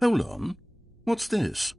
Hold on. What's this?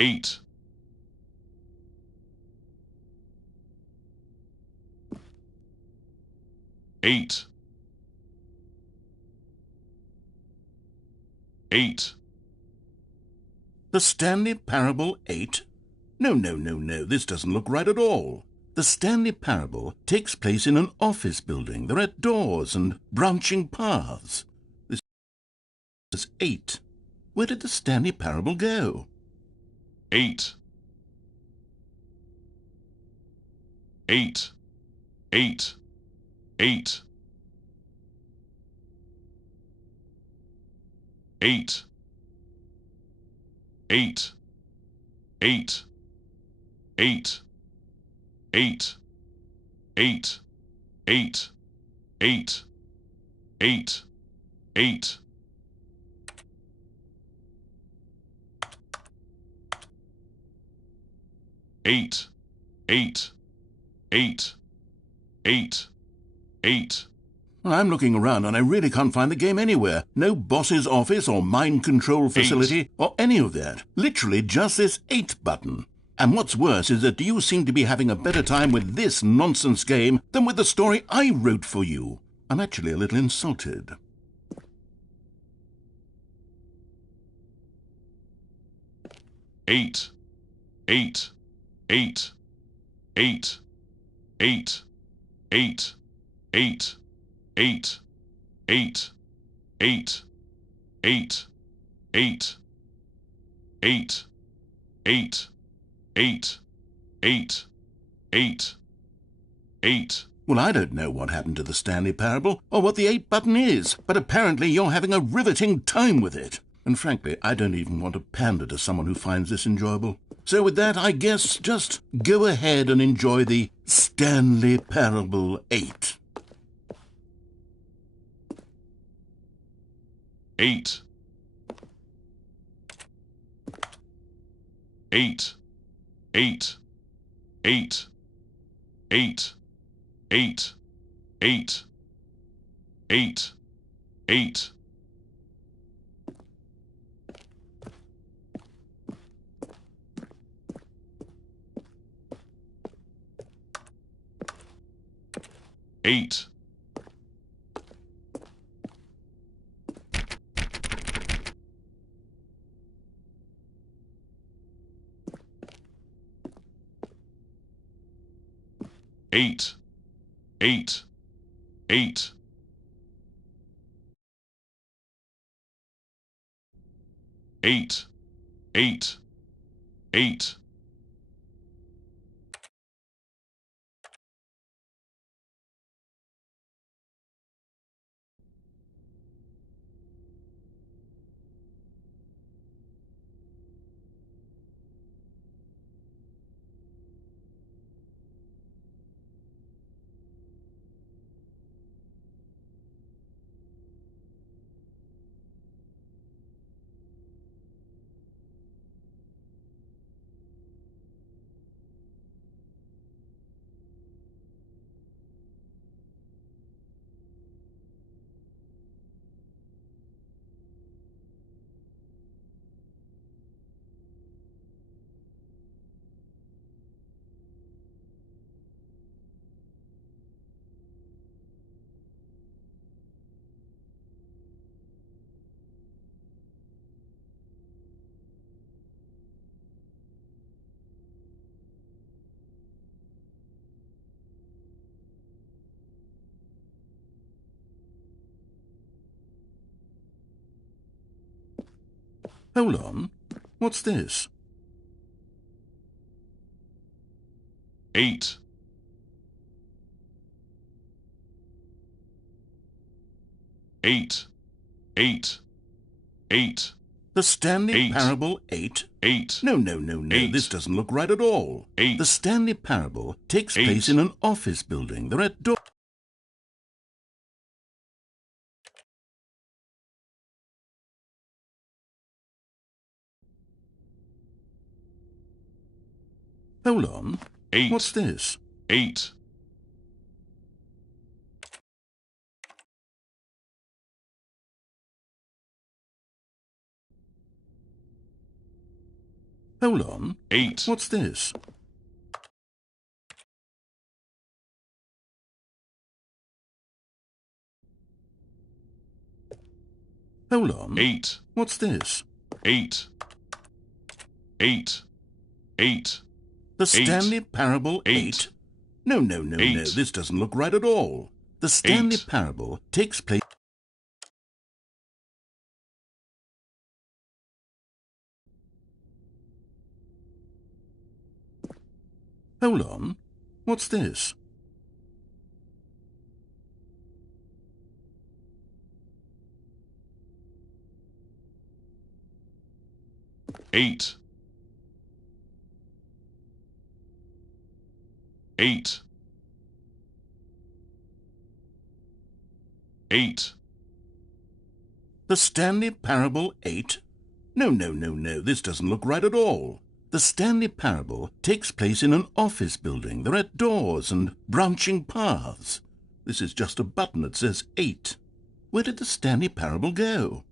Eight. Eight. Eight. The Stanley Parable 8? No, this doesn't look right at all. The Stanley Parable takes place in an office building. There are doors and branching paths. This is 8. Where did the Stanley Parable go? Eight. Eight. Eight. Eight. Eight. Eight. Eight. Eight. Eight. Eight. Eight. Eight. Eight. Eight. Eight. Eight. Eight. Eight. Eight. I'm looking around and I really can't find the game anywhere. No boss's office or mind control facility or any of that. Literally just this 8 button. And what's worse is that you seem to be having a better time with this nonsense game than with the story I wrote for you. I'm actually a little insulted. Eight. Eight. Eight. Eight. Eight. Eight. Eight. Eight. Eight. Eight. Eight. Eight. Eight. Eight. Eight. Eight. Eight. Eight. Well, I don't know what happened to the Stanley Parable or what the 8 button is, but apparently you're having a riveting time with it. And frankly, I don't even want to pander to someone who finds this enjoyable. So with that, I guess just go ahead and enjoy the Stanley Parable 8. Eight. Eight. Eight. Eight. Eight. Eight. Eight. Eight. Eight. Eight. Eight. Eight. Eight. Eight. Eight. Eight. Hold on. What's this? 8, 8, 8, 8, The Stanley 8, Parable 8? 8, No, no, no, no. 8, This doesn't look right at all. 8, The Stanley Parable takes 8, place in an office building. There are doors. Hold on. 8, What's this? 8, Hold on. 8, What's this? Hold on. 8, What's this? 8, 8, 8, The Stanley Parable 8, 8? No, no, no, no. 8, This doesn't look right at all. The Stanley 8, Parable takes place. Hold on. What's this? 8, 8, 8, The Stanley Parable 8? No, no, no, no. This doesn't look right at all. The Stanley Parable takes place in an office building. There are doors and branching paths. This is just a button that says 8. Where did the Stanley Parable go?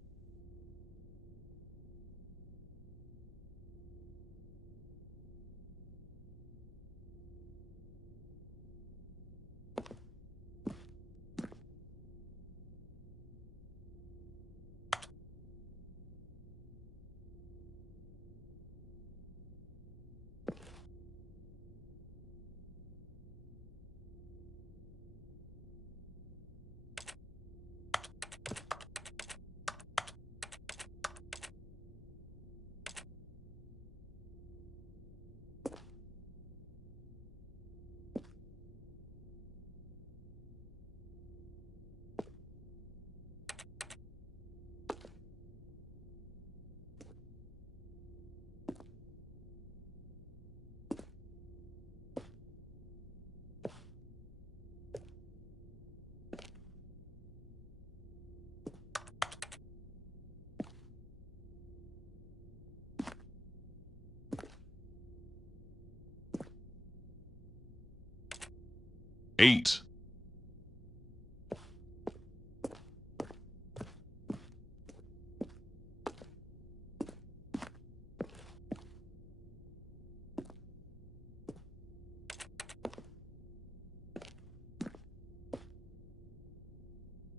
eight,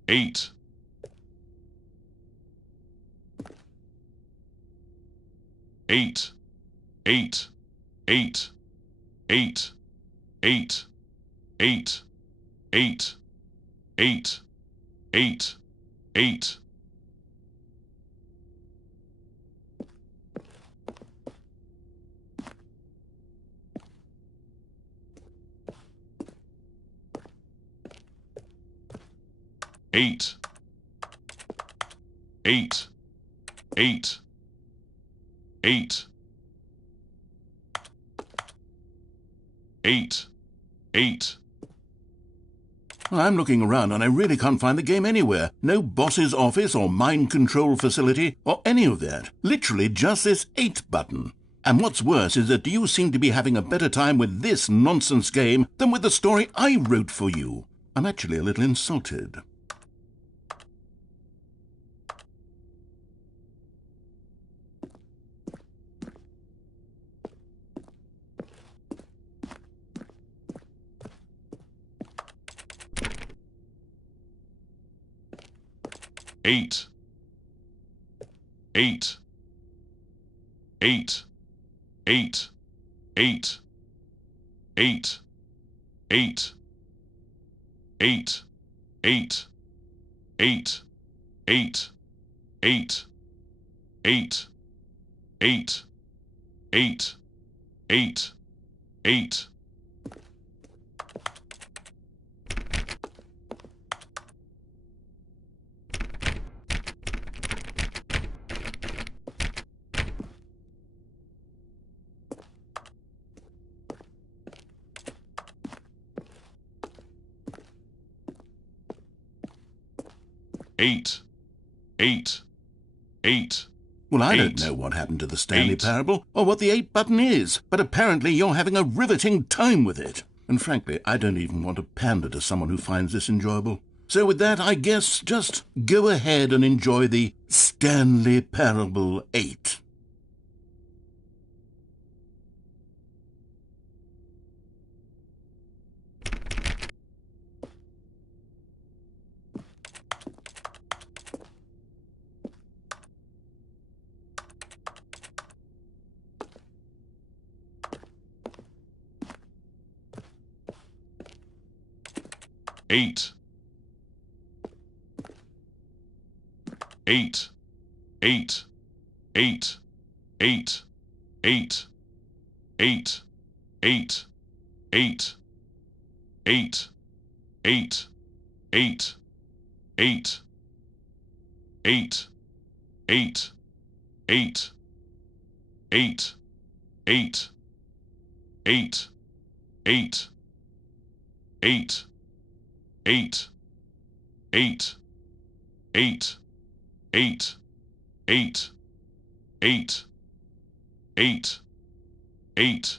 eight, eight, eight, eight, eight, eight, eight, eight, eight, eight, eight, eight, eight, eight, eight, eight, eight. I'm looking around and I really can't find the game anywhere. No boss's office or mind control facility or any of that. Literally just this 8 button. And what's worse is that you seem to be having a better time with this nonsense game than with the story I wrote for you. I'm actually a little insulted. Eight, eight, eight, eight, eight, eight, eight, eight, eight, eight, eight, eight, eight, 8, 8, 8, 8. 8, 8, 8. Well, I don't 8, know what happened to the Stanley 8. Parable or what the 8 button is, but apparently you're having a riveting time with it. And frankly, I don't even want to pander to someone who finds this enjoyable. So with that, I guess just go ahead and enjoy the Stanley Parable 8. Eight, 8, 8, 8, 8, 8, 8, 8, 8, 8, 8, 8, 8, 8, 8, 8, 8, 8, 8, 8, 8, 8, 8, 8, 8, 8, 8, 8, 8,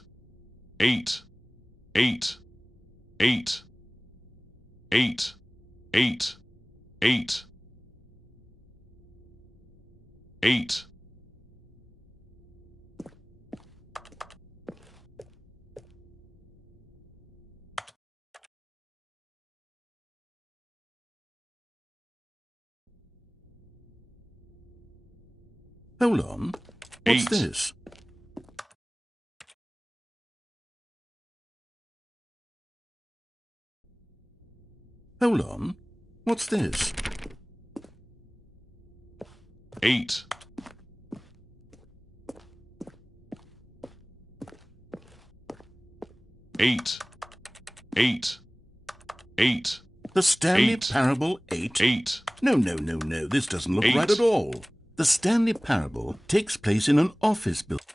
8, 8, 8, 8, 8, 8, 8. Hold on. What's 8, this? Hold on. What's this? 8, 8, 8, 8, The Stanley 8, Parable 8? 8, No, no, no, no. This doesn't look 8. right at all. The Stanley Parable takes place in an office building.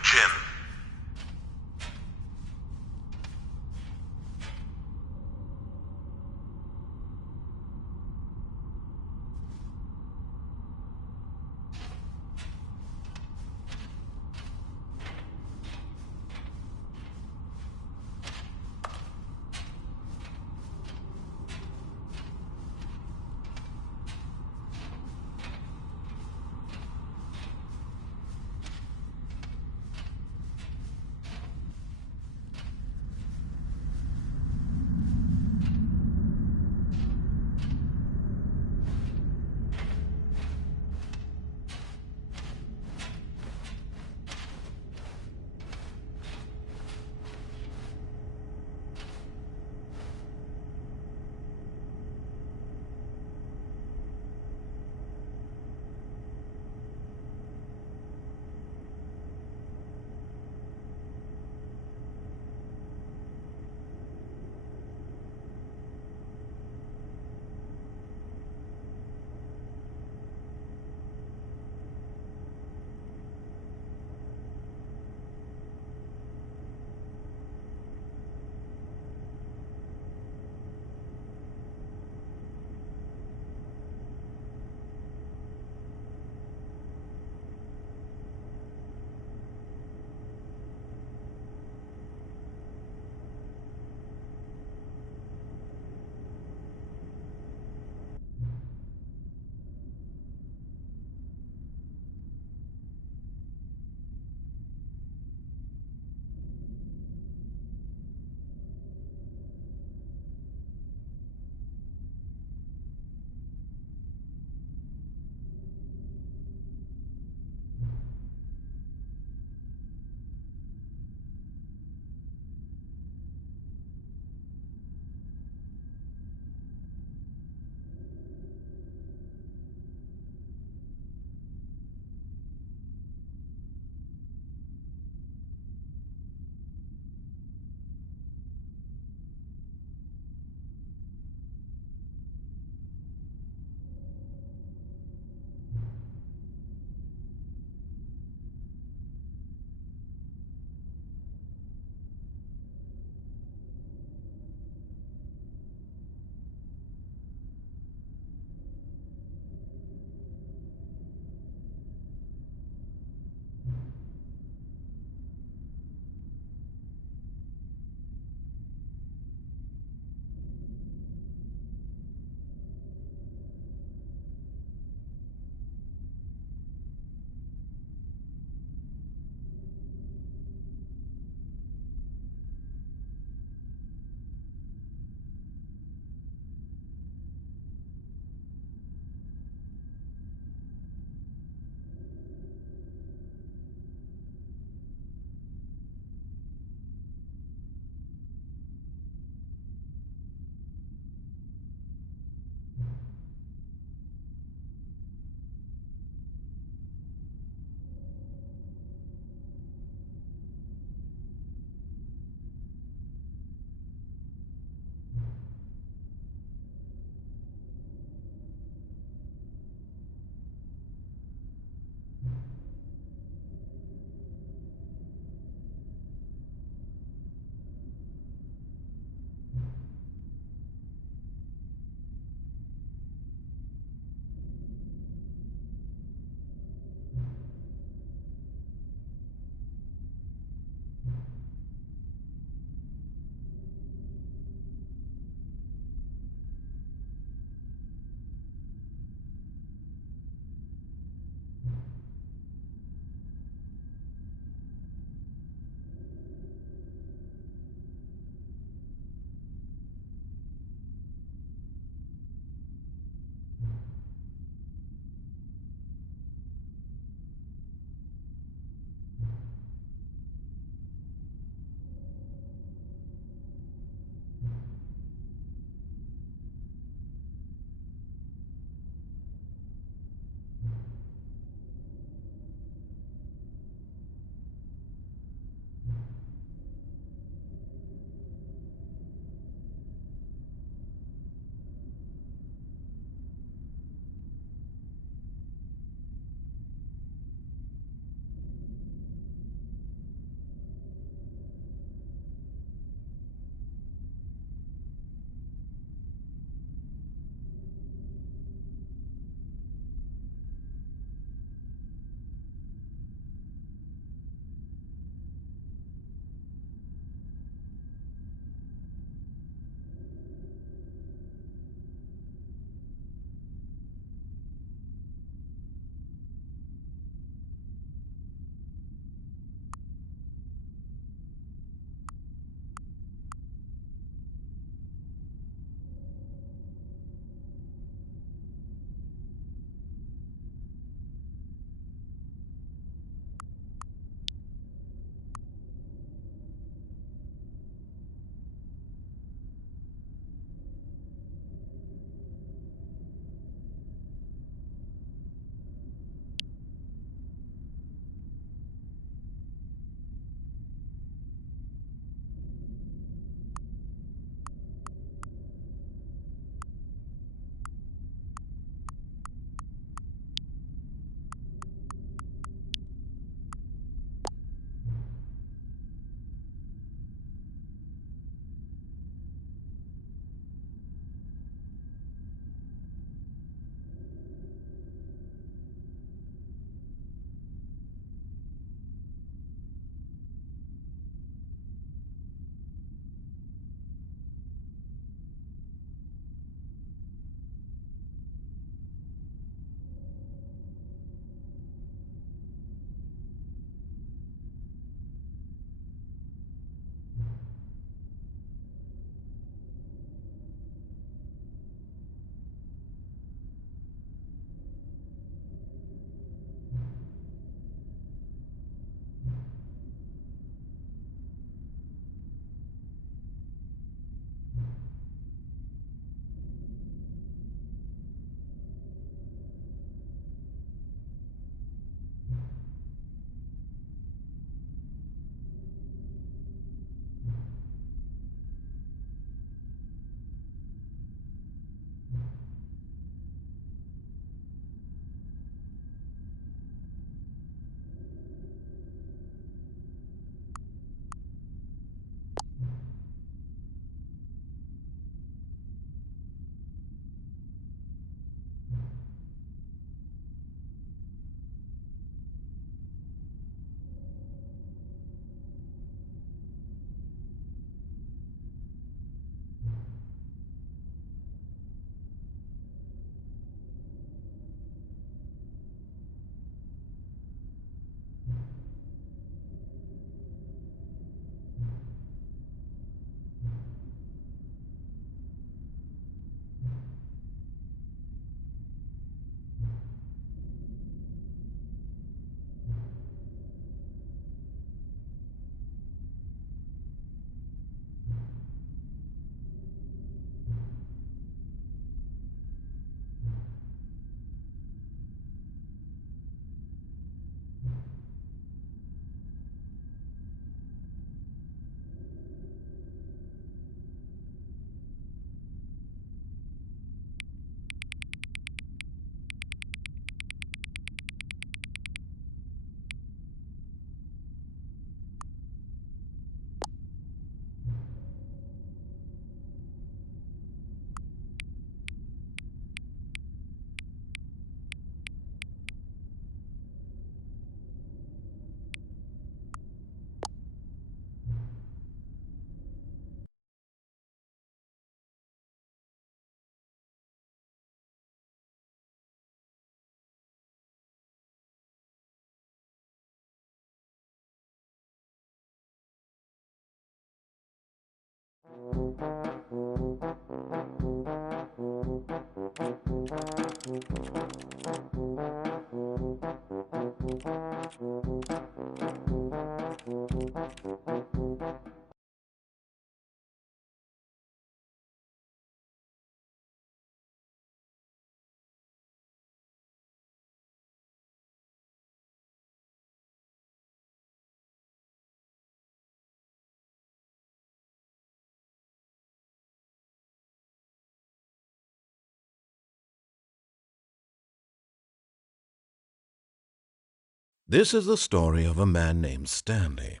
This is the story of a man named Stanley.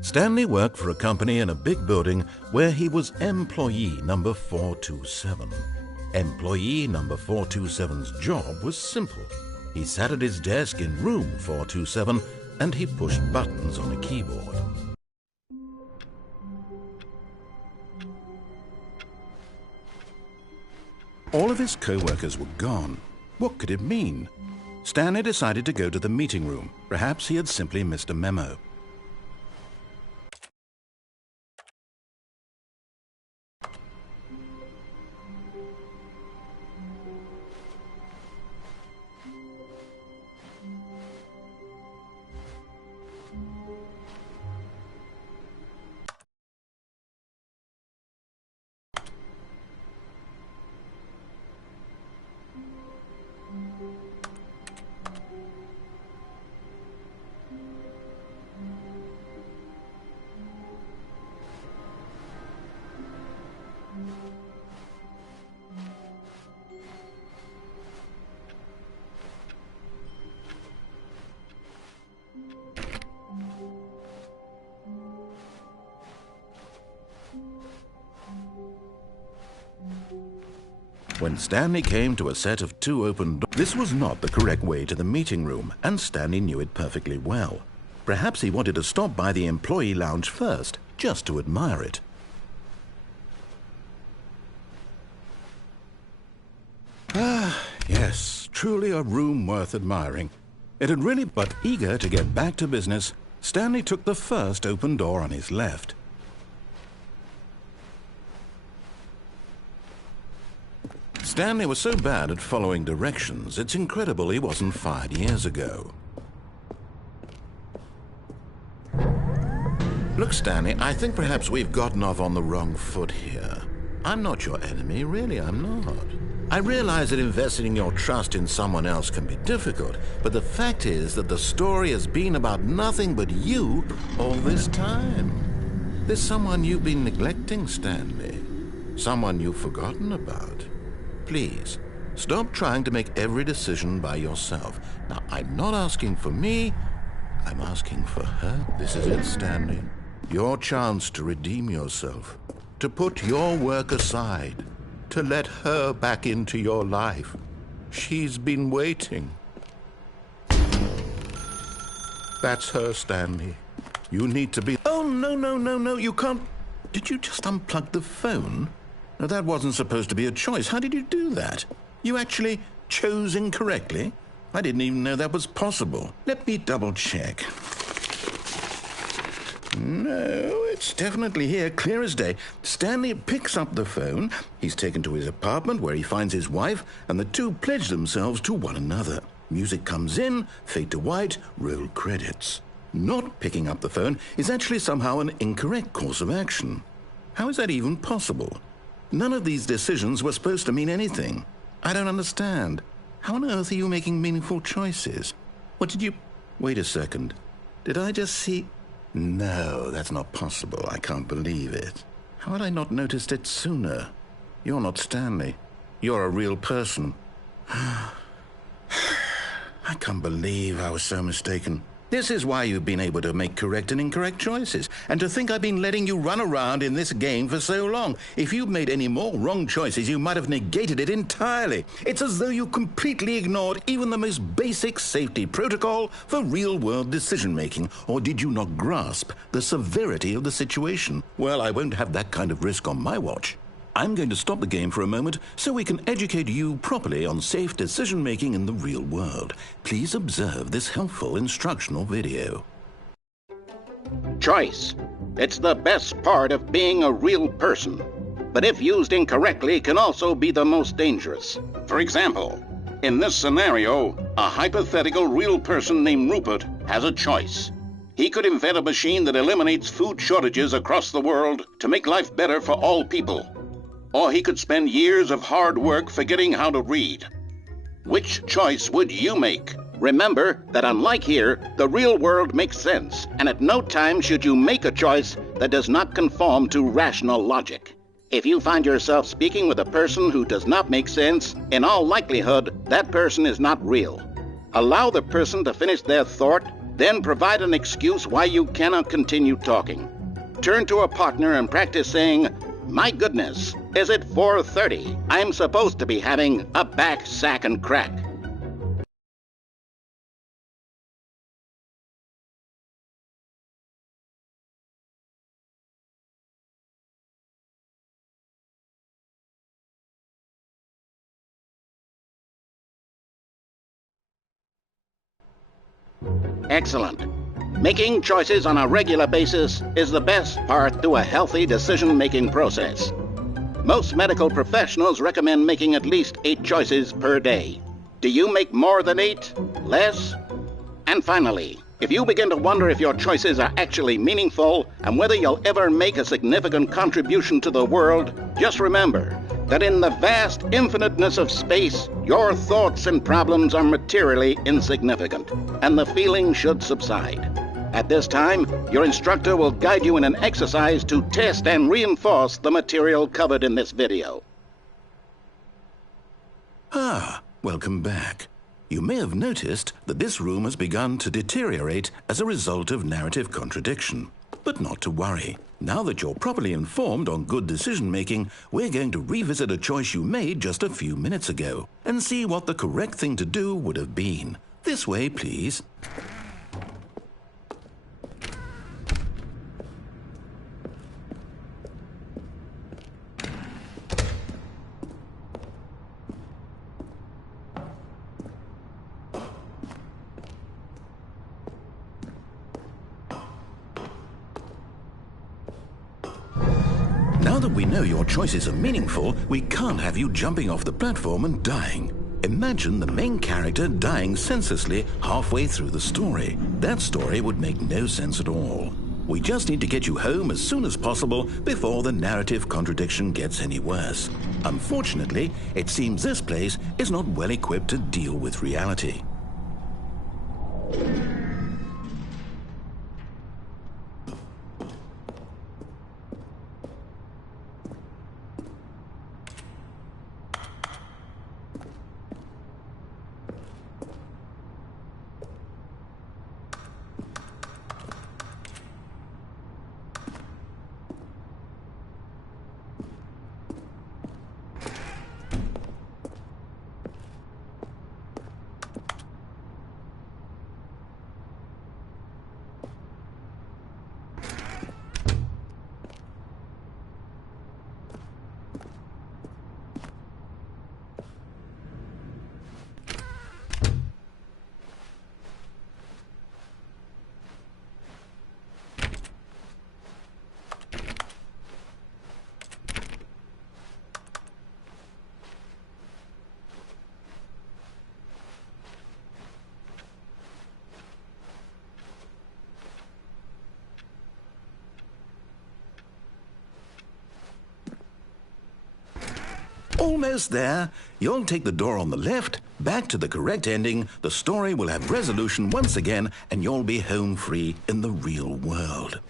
Stanley worked for a company in a big building where he was employee number 427. Employee number 427's job was simple. He sat at his desk in room 427 and he pushed buttons on a keyboard. All of his co-workers were gone. What could it mean? Stanley decided to go to the meeting room. Perhaps he had simply missed a memo. When Stanley came to a set of 2 open doors, this was not the correct way to the meeting room, and Stanley knew it perfectly well. Perhaps he wanted to stop by the employee lounge first, just to admire it. Ah, yes, truly a room worth admiring. It had really, but eager to get back to business, Stanley took the first open door on his left. Stanley was so bad at following directions, it's incredible he wasn't fired years ago. Look, Stanley, I think perhaps we've gotten off on the wrong foot here. I'm not your enemy, really, I'm not. I realize that investing your trust in someone else can be difficult, but the fact is that the story has been about nothing but you all this time. There's someone you've been neglecting, Stanley. Someone you've forgotten about. Please, stop trying to make every decision by yourself. Now, I'm not asking for me, I'm asking for her. This is it, Stanley. Your chance to redeem yourself, to put your work aside, to let her back into your life. She's been waiting. That's her, Stanley. You need to be... Oh, no, you can't... Did you just unplug the phone? No, that wasn't supposed to be a choice. How did you do that? You actually chose incorrectly? I didn't even know that was possible. Let me double check. No, it's definitely here, clear as day. Stanley picks up the phone. He's taken to his apartment where he finds his wife, and the two pledge themselves to one another. Music comes in, fade to white, roll credits. Not picking up the phone is actually somehow an incorrect course of action. How is that even possible? None of these decisions were supposed to mean anything. I don't understand. How on earth are you making meaningful choices? What did you... Wait a second. Did I just see... No, that's not possible. I can't believe it. How had I not noticed it sooner? You're not Stanley. You're a real person. I can't believe I was so mistaken. This is why you've been able to make correct and incorrect choices. And to think I've been letting you run around in this game for so long. If you'd made any more wrong choices, you might have negated it entirely. It's as though you completely ignored even the most basic safety protocol for real-world decision-making. Or did you not grasp the severity of the situation? Well, I won't have that kind of risk on my watch. I'm going to stop the game for a moment so we can educate you properly on safe decision-making in the real world. Please observe this helpful instructional video. Choice. It's the best part of being a real person. But if used incorrectly, can also be the most dangerous. For example, in this scenario, a hypothetical real person named Rupert has a choice. He could invent a machine that eliminates food shortages across the world to make life better for all people. Or he could spend years of hard work forgetting how to read. Which choice would you make? Remember that unlike here, the real world makes sense, and at no time should you make a choice that does not conform to rational logic. If you find yourself speaking with a person who does not make sense, in all likelihood, that person is not real. Allow the person to finish their thought, then provide an excuse why you cannot continue talking. Turn to a partner and practice saying, "My goodness, is it 4:30? I'm supposed to be having a back, sack, and crack." Excellent. Making choices on a regular basis is the best part to a healthy decision-making process. Most medical professionals recommend making at least 8 choices per day. Do you make more than 8? Less? And finally, if you begin to wonder if your choices are actually meaningful and whether you'll ever make a significant contribution to the world, just remember that in the vast infiniteness of space, your thoughts and problems are materially insignificant, and the feeling should subside. At this time, your instructor will guide you in an exercise to test and reinforce the material covered in this video. Welcome back. You may have noticed that this room has begun to deteriorate as a result of narrative contradiction. But not to worry. Now that you're properly informed on good decision-making, we're going to revisit a choice you made just a few minutes ago and see what the correct thing to do would have been. This way, please. Now that we know your choices are meaningful, we can't have you jumping off the platform and dying. Imagine the main character dying senselessly halfway through the story. That story would make no sense at all. We just need to get you home as soon as possible before the narrative contradiction gets any worse. Unfortunately, it seems this place is not well equipped to deal with reality. Almost there. You'll take the door on the left, back to the correct ending, the story will have resolution once again, and you'll be home free in the real world.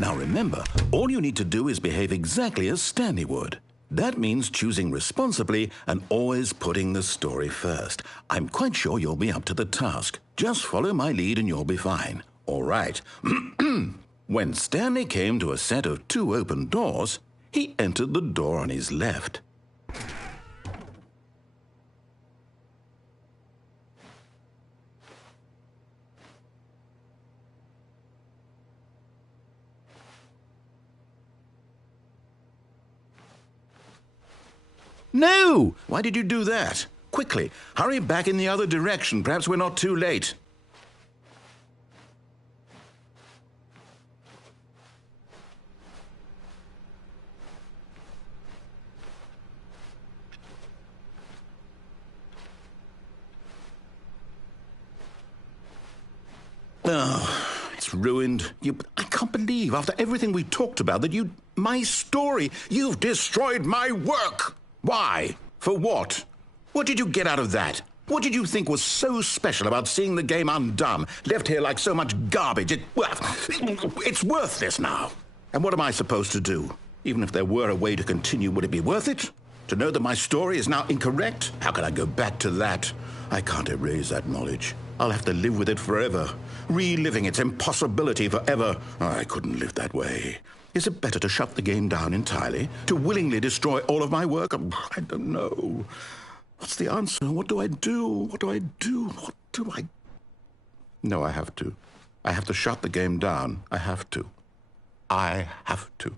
Now remember, all you need to do is behave exactly as Stanley would. That means choosing responsibly and always putting the story first. I'm quite sure you'll be up to the task. Just follow my lead and you'll be fine. All right. When Stanley came to a set of 2 open doors, he entered the door on his left. No! Why did you do that? Quickly, hurry back in the other direction. Perhaps we're not too late. Oh, it's ruined. I can't believe, after everything we talked about, that my story, you've destroyed my work. Why? For what? What did you get out of that? What did you think was so special about seeing the game undone, left here like so much garbage? It's worthless now. And what am I supposed to do? Even if there were a way to continue, would it be worth it? To know that my story is now incorrect? How can I go back to that? I can't erase that knowledge. I'll have to live with it forever, reliving its impossibility forever. I couldn't live that way. Is it better to shut the game down entirely? To willingly destroy all of my work? I don't know. What's the answer? What do I do? What do I do? What do I... No, I have to. I have to shut the game down. I have to. I have to.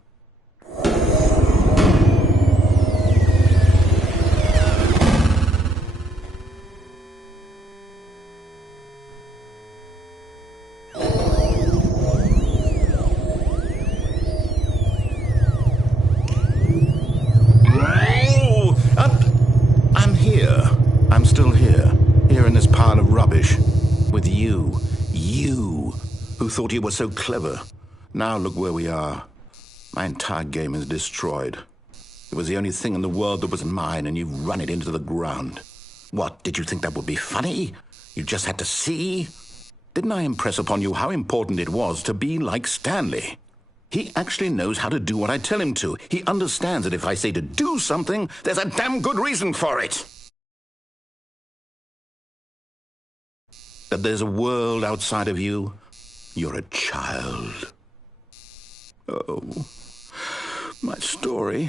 I'm still here in this pile of rubbish, with you who thought you were so clever. Now look where we are. My entire game is destroyed. It was the only thing in the world that was mine, and you've run it into the ground. What, did you think that would be funny? You just had to see? Didn't I impress upon you how important it was to be like Stanley? He actually knows how to do what I tell him to. He understands that if I say to do something, there's a damn good reason for it. That there's a world outside of you. You're a child. Oh, my story.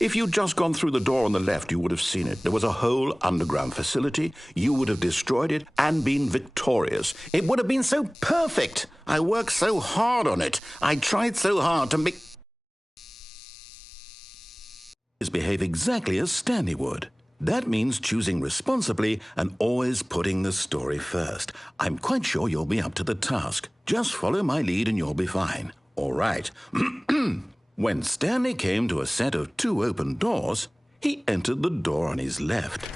If you'd just gone through the door on the left, you would have seen it. There was a whole underground facility. You would have destroyed it and been victorious. It would have been so perfect. I worked so hard on it. I tried so hard to make... behave exactly as Stanley would. That means choosing responsibly and always putting the story first. I'm quite sure you'll be up to the task. Just follow my lead and you'll be fine. All right. When Stanley came to a set of 2 open doors, he entered the door on his left.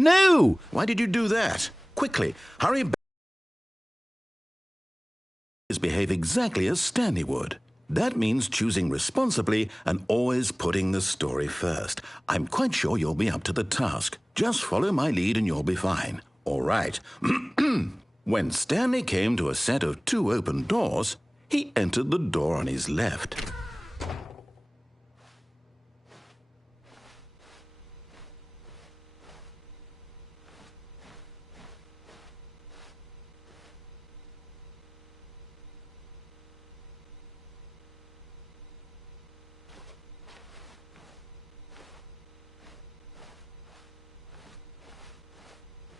No! Why did you do that? Quickly, hurry back. Behave exactly as Stanley would. That means choosing responsibly and always putting the story first. I'm quite sure you'll be up to the task. Just follow my lead and you'll be fine. All right. When Stanley came to a set of 2 open doors, he entered the door on his left.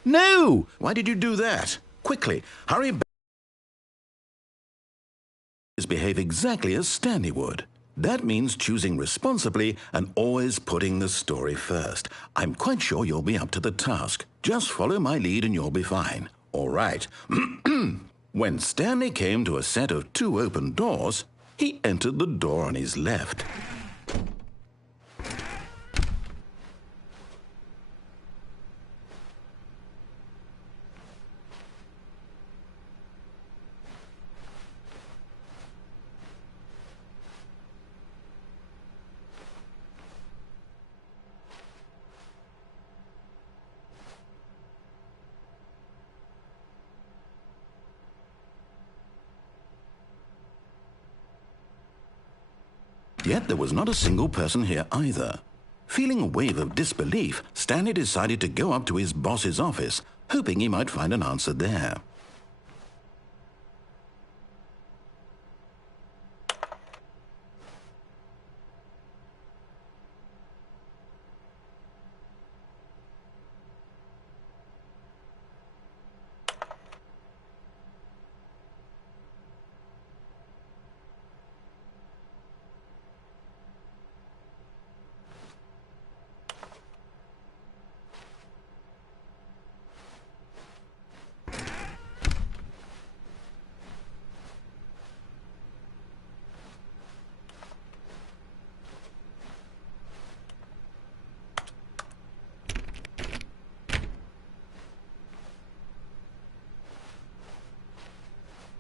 No! Why did you do that? Quickly, hurry back. Behave exactly as Stanley would. That means choosing responsibly and always putting the story first. I'm quite sure you'll be up to the task. Just follow my lead and you'll be fine. All right. When Stanley came to a set of 2 open doors, he entered the door on his left. Yet there was not a single person here either. Feeling a wave of disbelief, Stanley decided to go up to his boss's office, hoping he might find an answer there.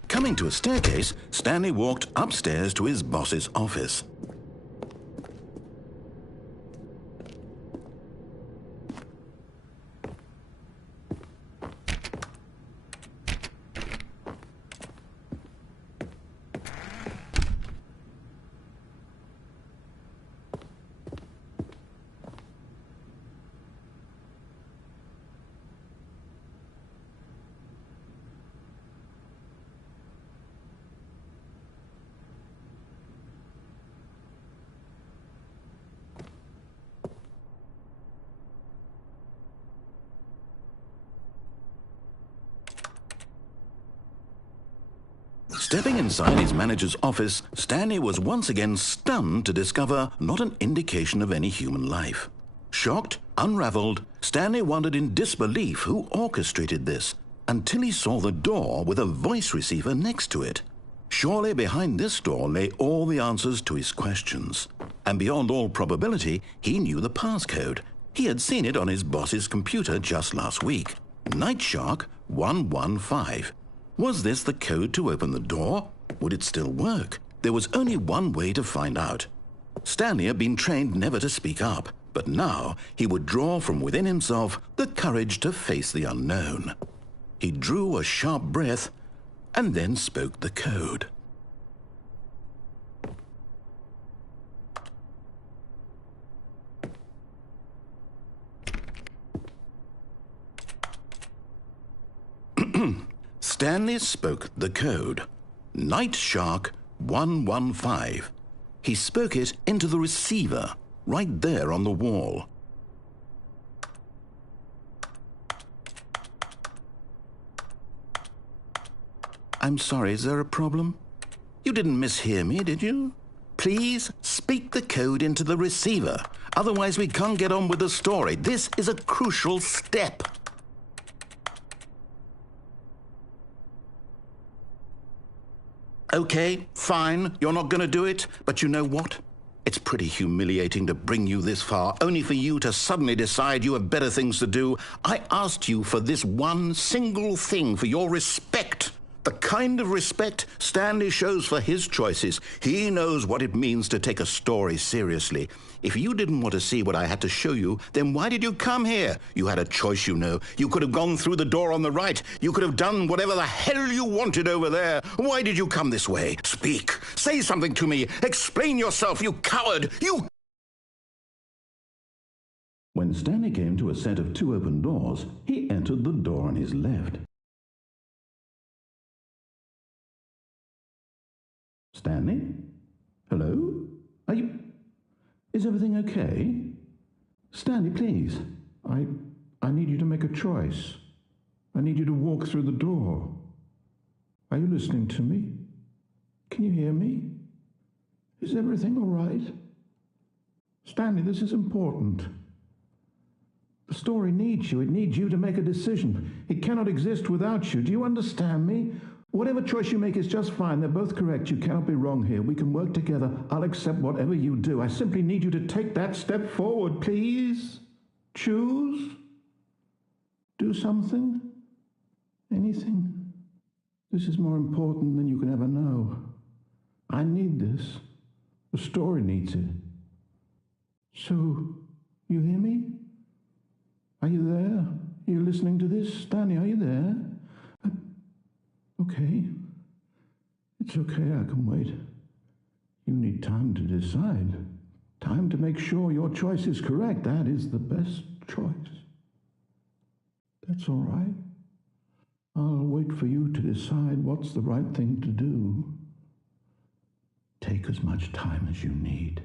Coming to a staircase, Stanley walked upstairs to his boss's office. Stepping inside his manager's office, Stanley was once again stunned to discover not an indication of any human life. Shocked, unraveled, Stanley wondered in disbelief who orchestrated this, until he saw the door with a voice receiver next to it. Surely behind this door lay all the answers to his questions. And beyond all probability, he knew the passcode. He had seen it on his boss's computer just last week. Night Shark 115. Was this the code to open the door? Would it still work? There was only one way to find out. Stanley had been trained never to speak up, but now he would draw from within himself the courage to face the unknown. He drew a sharp breath and then spoke the code. Stanley spoke the code. Night Shark 115. He spoke it into the receiver, right there on the wall. I'm sorry, is there a problem? You didn't mishear me, did you? Please speak the code into the receiver. Otherwise, we can't get on with the story. This is a crucial step. Okay, fine, you're not going to do it, but you know what? It's pretty humiliating to bring you this far, only for you to suddenly decide you have better things to do. I asked you for this one single thing, for your respect. The kind of respect Stanley shows for his choices. He knows what it means to take a story seriously. If you didn't want to see what I had to show you, then why did you come here? You had a choice, you know. You could have gone through the door on the right. You could have done whatever the hell you wanted over there. Why did you come this way? Speak. Say something to me. Explain yourself, you coward. You... When Stanley came to a set of 2 open doors, he entered the door on his left. Stanley? Hello? Are you... Is everything okay? Stanley, please. I need you to make a choice. I need you to walk through the door. Are you listening to me? Can you hear me? Is everything all right? Stanley, this is important. The story needs you. It needs you to make a decision. It cannot exist without you. Do you understand me? Whatever choice you make is just fine. They're both correct. You cannot be wrong here. We can work together. I'll accept whatever you do. I simply need you to take that step forward, please. Choose. Do something. Anything. This is more important than you can ever know. I need this. The story needs it. So, you hear me? Are you there? Are you listening to this? Stanley, are you there? Okay. It's okay, I can wait. You need time to decide. Time to make sure your choice is correct. That is the best choice. That's all right. I'll wait for you to decide what's the right thing to do. Take as much time as you need.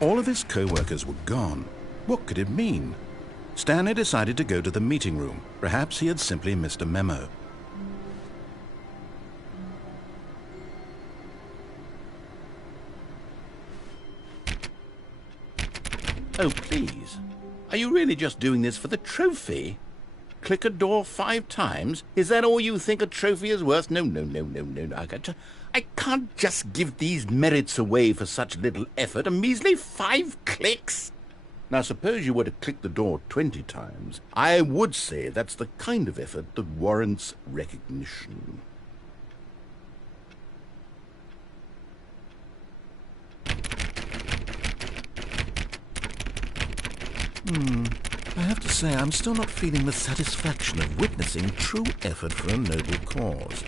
All of his co-workers were gone. What could it mean? Stanley decided to go to the meeting room. Perhaps he had simply missed a memo. Oh, please. Are you really just doing this for the trophy? Click a door 5 times? Is that all you think a trophy is worth? No. I can't just give these merits away for such little effort. A measly 5 clicks? Now, suppose you were to click the door 20 times. I would say that's the kind of effort that warrants recognition. I have to say, I'm still not feeling the satisfaction of witnessing true effort for a noble cause.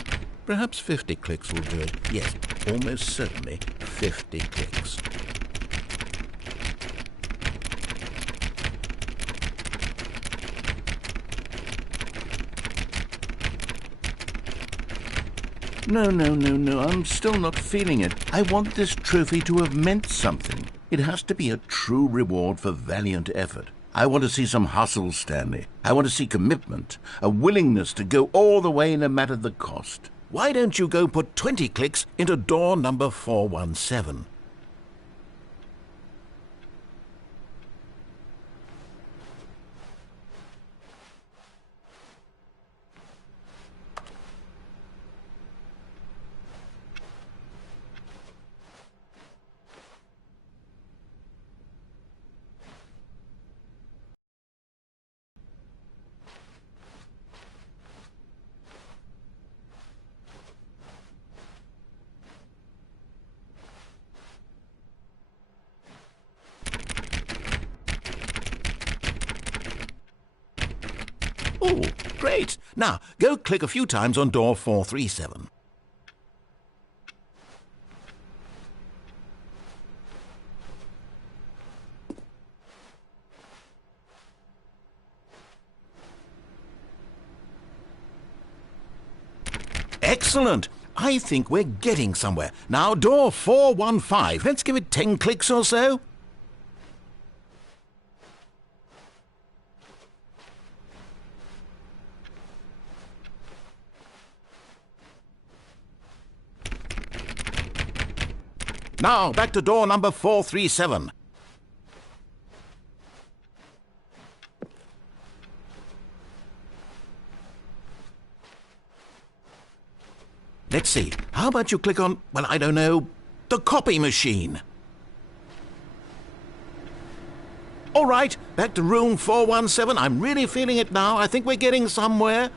Perhaps 50 clicks will do it. Yes, almost certainly 50 clicks. No, I'm still not feeling it. I want this trophy to have meant something. It has to be a true reward for valiant effort. I want to see some hustle, Stanley. I want to see commitment, a willingness to go all the way no matter the cost. Why don't you go put 20 clicks into door number 417? Oh, great. Now, go click a few times on door 437. Excellent. I think we're getting somewhere. Now, door 415. Let's give it 10 clicks or so. Now, back to door number 437. Let's see. How about you click on, well, I don't know, the copy machine? All right, back to room 417. I'm really feeling it now. I think we're getting somewhere.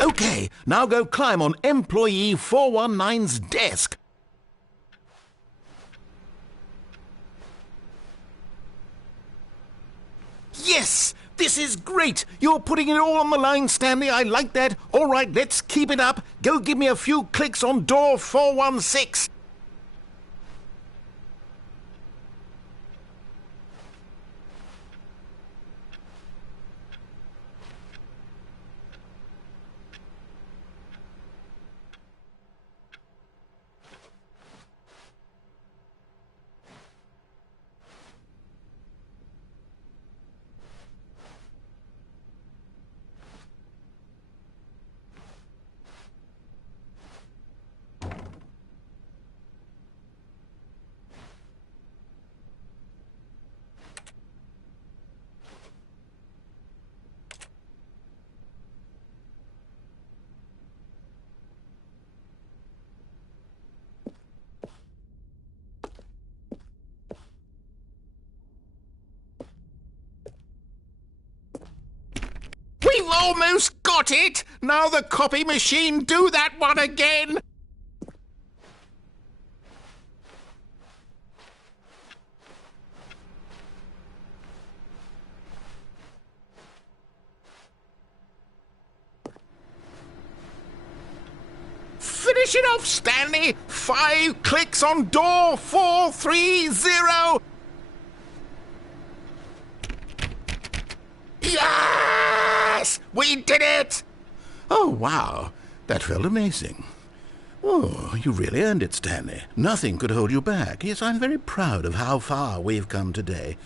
Okay, now go climb on employee 419's desk. Yes! This is great! You're putting it all on the line, Stanley. I like that. All right, let's keep it up. Go give me a few clicks on door 416. We've almost got it! Now the copy machine, do that one again! Finish it off, Stanley! 5 clicks on door 430! Yes! We did it! Oh, wow. That felt amazing. Oh, you really earned it, Stanley. Nothing could hold you back. Yes, I'm very proud of how far we've come today.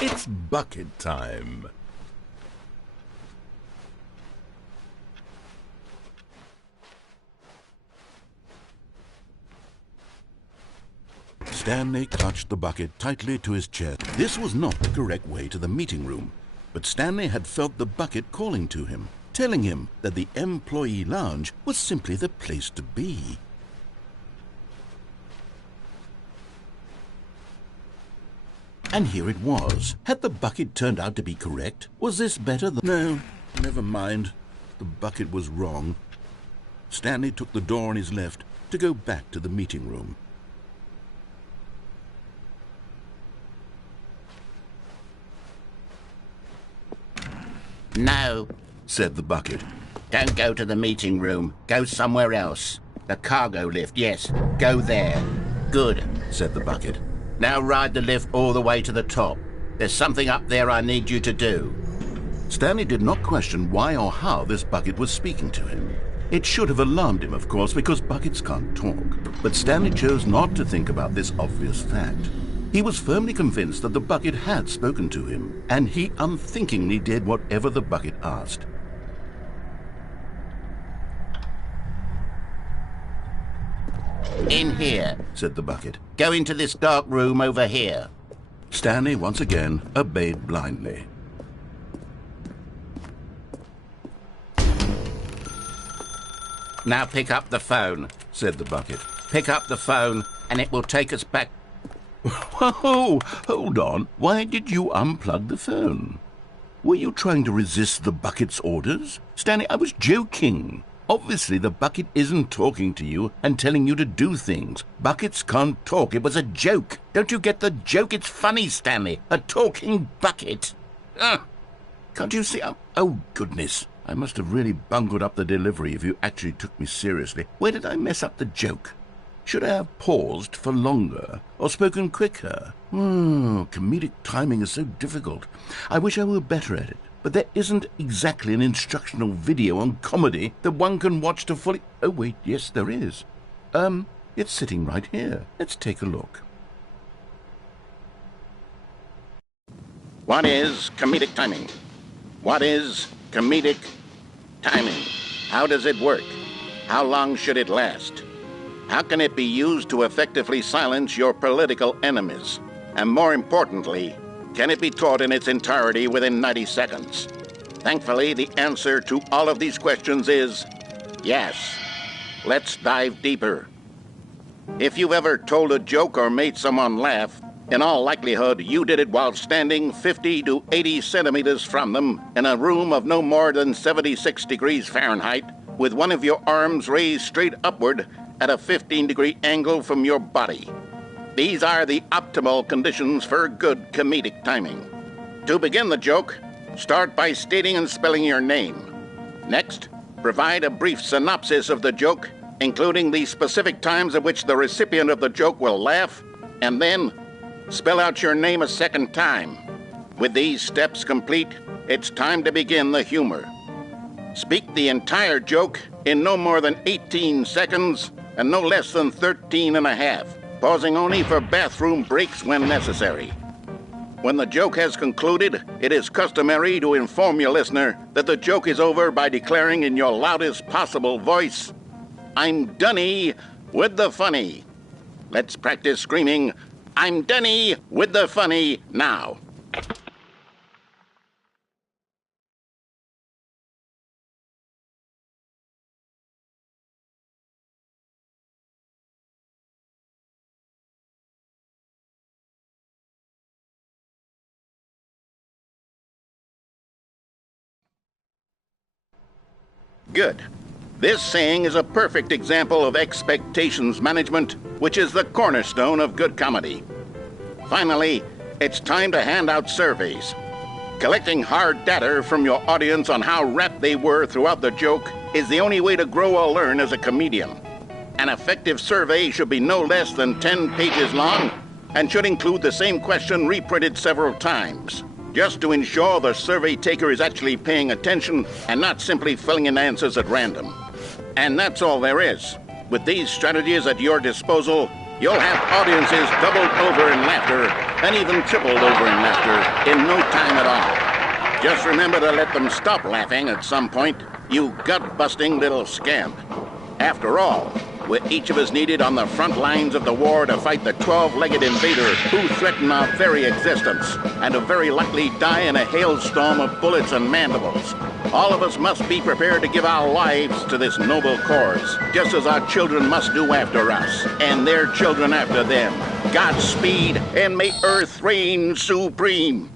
It's bucket time. Stanley clutched the bucket tightly to his chest. This was not the correct way to the meeting room, but Stanley had felt the bucket calling to him, telling him that the employee lounge was simply the place to be. And here it was. Had the bucket turned out to be correct? Was this better than... No, never mind. The bucket was wrong. Stanley took the door on his left to go back to the meeting room. No, Said the bucket. don't go to the meeting room. Go somewhere else. The cargo lift, yes. Go there. Good. Said the bucket. Now ride the lift all the way to the top. There's something up there I need you to do. Stanley did not question why or how this bucket was speaking to him. It should have alarmed him, of course, because buckets can't talk. But Stanley chose not to think about this obvious fact. He was firmly convinced that the bucket had spoken to him, and he unthinkingly did whatever the bucket asked. In here, said the bucket. Go into this dark room over here. Stanley once again obeyed blindly. Now pick up the phone, said the bucket. Pick up the phone and it will take us back. Whoa, hold on. Why did you unplug the phone? Were you trying to resist the bucket's orders? Stanley, I was joking. Obviously, the bucket isn't talking to you and telling you to do things. Buckets can't talk. It was a joke. Don't you get the joke? It's funny, Stanley. A talking bucket. Can't you see? Oh, goodness. I must have really bungled up the delivery if you actually took me seriously. Where did I mess up the joke? Should I have paused for longer or spoken quicker? Comedic timing is so difficult. I wish I were better at it. But there isn't exactly an instructional video on comedy that one can watch to fully... Oh, wait, yes, there is. It's sitting right here. Let's take a look. What is comedic timing? What is comedic timing? How does it work? How long should it last? How can it be used to effectively silence your political enemies? And more importantly, can it be taught in its entirety within 90 seconds? Thankfully, the answer to all of these questions is yes. Let's dive deeper. If you've ever told a joke or made someone laugh, in all likelihood, you did it while standing 50 to 80 centimeters from them in a room of no more than 76 degrees Fahrenheit, with one of your arms raised straight upward at a 15-degree angle from your body. These are the optimal conditions for good comedic timing. To begin the joke, start by stating and spelling your name. Next, provide a brief synopsis of the joke, including the specific times at which the recipient of the joke will laugh, and then spell out your name a second time. With these steps complete, it's time to begin the humor. Speak the entire joke in no more than 18 seconds and no less than 13 and a half, pausing only for bathroom breaks when necessary. When the joke has concluded, it is customary to inform your listener that the joke is over by declaring in your loudest possible voice, "I'm Dunny with the funny." Let's practice screaming, "I'm Dunny with the funny" now. Good. This saying is a perfect example of expectations management, which is the cornerstone of good comedy. Finally, it's time to hand out surveys. Collecting hard data from your audience on how rapt they were throughout the joke is the only way to grow or learn as a comedian. An effective survey should be no less than 10 pages long and should include the same question reprinted several times, just to ensure the survey taker is actually paying attention and not simply filling in answers at random. And that's all there is. With these strategies at your disposal, you'll have audiences doubled over in laughter and even tripled over in laughter in no time at all. Just remember to let them stop laughing at some point, you gut-busting little scamp. After all, we're each of us needed on the front lines of the war to fight the 12-legged invader who threaten our very existence and to very likely die in a hailstorm of bullets and mandibles. All of us must be prepared to give our lives to this noble cause, just as our children must do after us, and their children after them. Godspeed, and may Earth reign supreme.